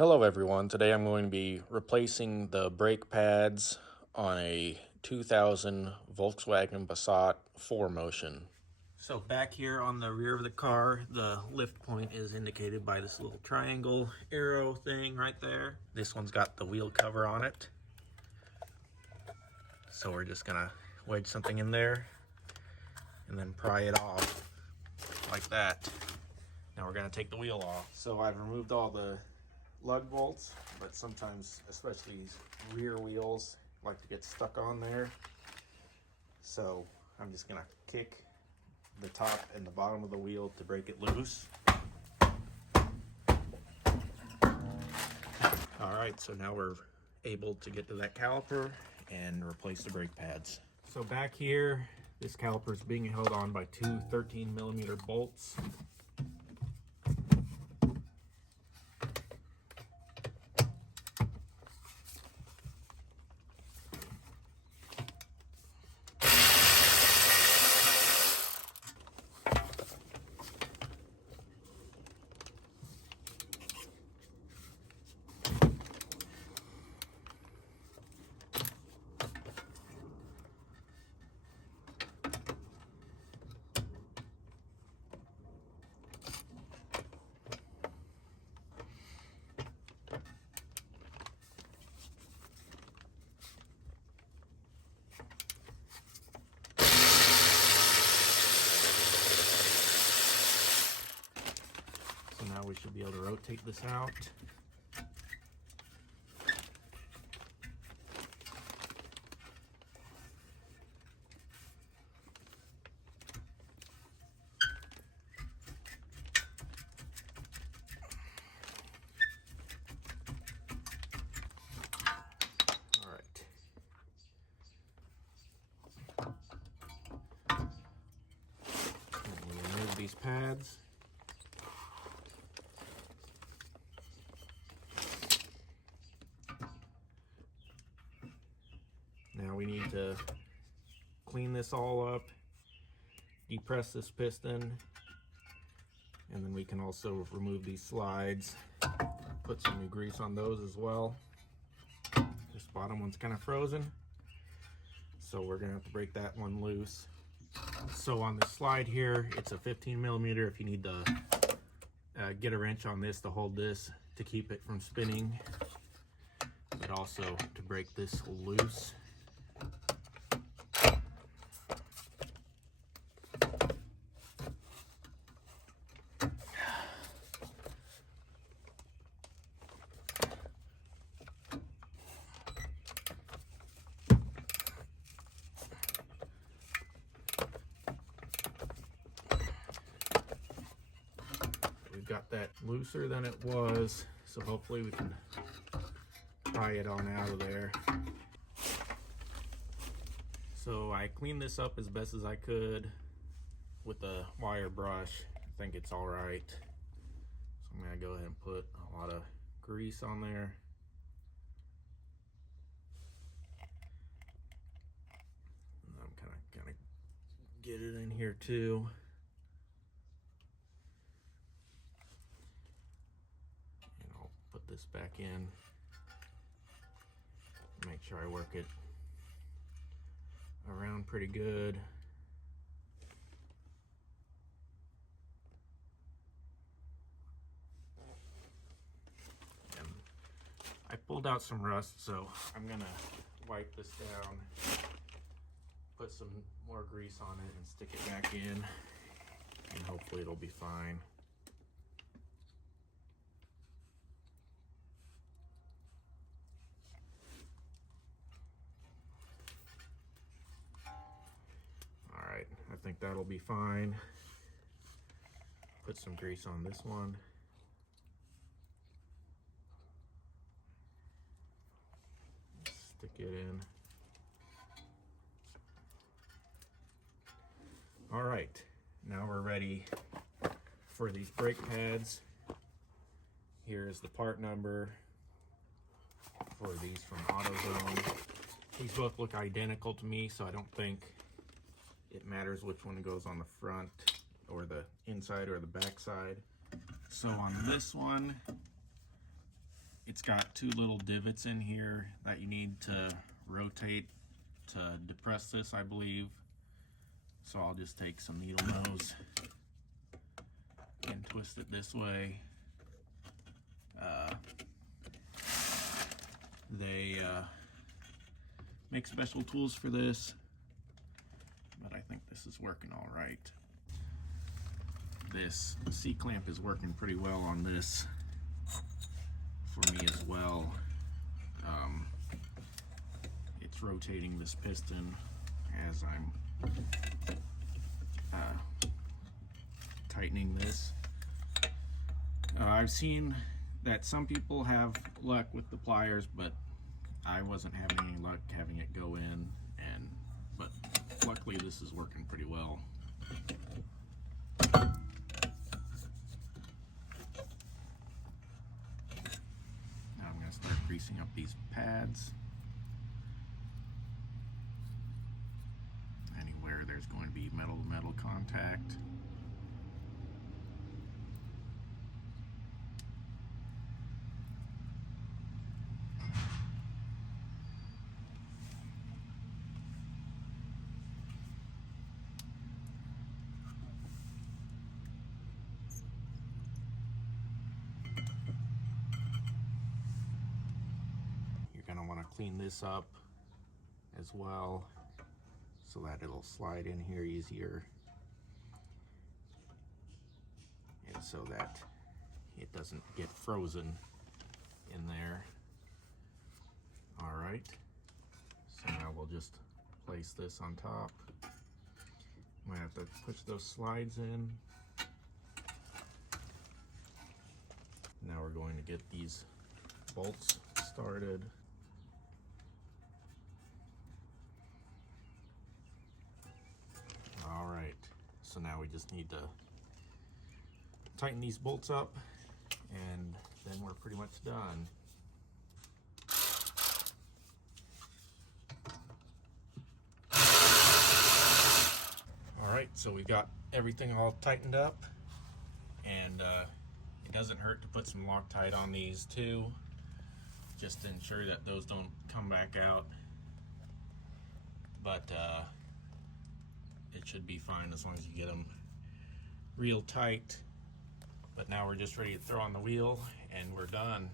Hello everyone, today I'm going to be replacing the brake pads on a 2000 Volkswagen Passat 4Motion. So back here on the rear of the car, the lift point is indicated by this little triangle arrow thing right there. This one's got the wheel cover on it. So we're just gonna wedge something in there and then pry it off like that. Now we're gonna take the wheel off. So I've removed all the lug bolts, but sometimes, especially these rear wheels, like to get stuck on there. So I'm just gonna kick the top and the bottom of the wheel to break it loose. All right, so now we're able to get to that caliper and replace the brake pads. So back here, this caliper is being held on by two 13mm bolts. So now we should be able to rotate this out. All right. And we'll remove these pads. Now we need to clean this all up, depress this piston, and then we can also remove these slides, put some new grease on those as well. This bottom one's kind of frozen, so we're gonna have to break that one loose. So on the slide here, it's a 15mm. If you need to get a wrench on this to hold this to keep it from spinning, but also to break this loose. We've got that looser than it was, so hopefully we can pry it on out of there. So I cleaned this up as best as I could with a wire brush. I think it's all right. So I'm gonna go ahead and put a lot of grease on there. And I'm kind of get it in here too. And I'll put this back in. Make sure I work it around pretty good. And I pulled out some rust, so I'm gonna wipe this down, put some more grease on it, and stick it back in, and hopefully it'll be fine. Alright, I think that'll be fine. Put some grease on this one. Stick it in. Alright, now we're ready for these brake pads. Here's the part number for these from AutoZone. These both look identical to me, so I don't think it matters which one goes on the front or the inside or the back side. So on this one, It's got two little divots in here that you need to rotate to depress this, I believe. So I'll just take some needle nose and twist it this way. They make special tools for this, but I think this is working all right. This C-clamp is working pretty well on this for me as well. It's rotating this piston as I'm tightening this. I've seen that some people have luck with the pliers, but I wasn't having any luck having it go in, but luckily this is working pretty well. Now I'm going to start greasing up these pads. Anywhere there's going to be metal to metal contact. You're going to want to clean this up as well, so that it'll slide in here easier, and so that it doesn't get frozen in there. All right, so now we'll just place this on top. I'm gonna have to push those slides in. Now we're going to get these bolts started. All right, so now we just need to tighten these bolts up, and then we're pretty much done. All right, so we got everything all tightened up, and it doesn't hurt to put some Loctite on these too, just to ensure that those don't come back out. But it should be fine as long as you get them real tight. But now we're just ready to throw on the wheel, and we're done.